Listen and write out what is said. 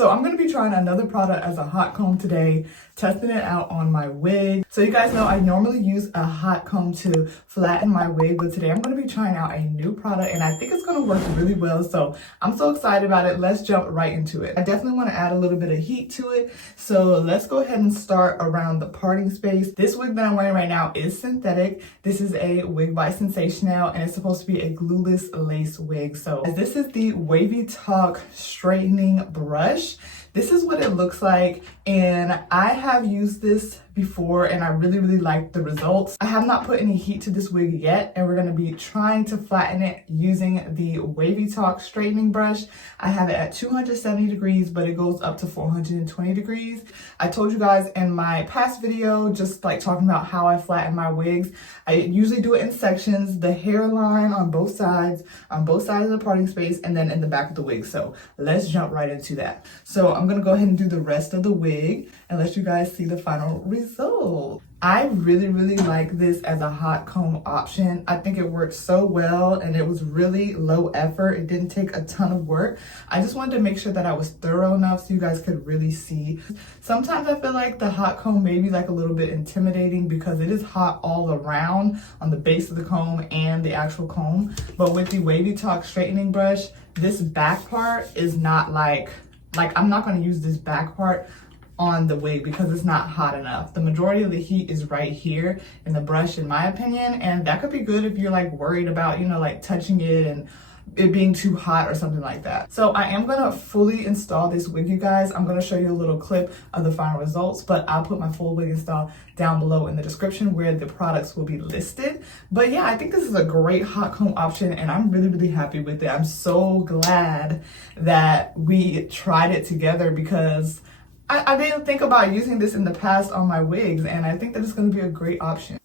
So I'm going to be trying another product as a hot comb today, testing it out on my wig. So you guys know I normally use a hot comb to flatten my wig, but today I'm going to be trying out a new product and I think it's going to work really well. So I'm so excited about it. Let's jump right into it. I definitely want to add a little bit of heat to it. So let's go ahead and start around the parting space. This wig that I'm wearing right now is synthetic. This is a wig by Sensational and it's supposed to be a glueless lace wig. So this is the Wavy Talk straightening brush. This is what it looks like, and I have used this before and I really like the results. I have not put any heat to this wig yet, and we're going to be trying to flatten it using the Wavy Talk straightening brush. I have it at 270 degrees, but it goes up to 420 degrees. I told you guys in my past video, just like talking about how I flatten my wigs, I usually do it in sections, the hairline on both sides of the parting space, and then in the back of the wig. So let's jump right into that. So I'm gonna go ahead and do the rest of the wig and let you guys see the final result. I really like this as a hot comb option. I think it worked so well and it was really low effort. It didn't take a ton of work. I just wanted to make sure that I was thorough enough so you guys could really see. Sometimes I feel like the hot comb may be like a little bit intimidating because it is hot all around on the base of the comb and the actual comb. But with the Wavy Talk straightening brush, this back part is not like I'm not going to use this back part on the wig because it's not hot enough. The majority of the heat is right here in the brush, in my opinion, and that could be good if you're like worried about, you know, like touching it and it being too hot or something like that. So I am gonna fully install this wig, you guys. I'm gonna show you a little clip of the final results, but I'll put my full wig install down below in the description where the products will be listed. But yeah, I think this is a great hot comb option and I'm really happy with it. I'm so glad that we tried it together because I didn't think about using this in the past on my wigs, and I think that it's going to be a great option.